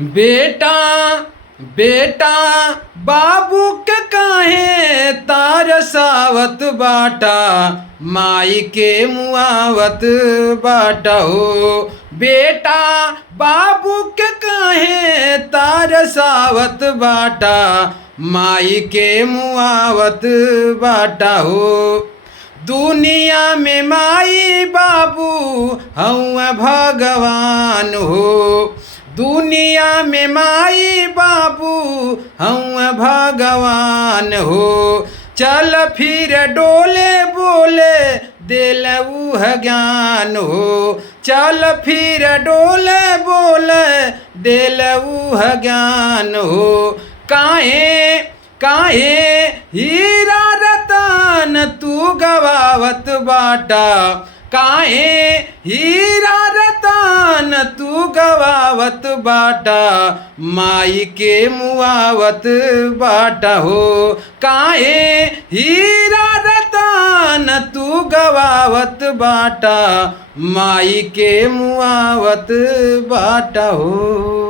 बेटा बेटा बाबू के काहे तार सावत बाटा, माई के मुआवत बाटा हो। बेटा बाबू के काहे तार सावत बाटा, माई के मुआवत बाटा हो। दुनिया में माई बाबू हऊँ भगवान हो। दुनिया में माई बाबू हऊँ भगवान हो। चल फिर डोले बोले दिल उह ज्ञान हो। चल फिर डोले बोले दिल उह ज्ञान हो। काहे काहे हीरा रतन तू गवावत बाटा, काहे हीरा रतन तू गवावत बाटा, माई के मुआवत बाटा हो। काहे हीरा रतन तू गवावत बाटा, माई के मुआवत बाटा हो।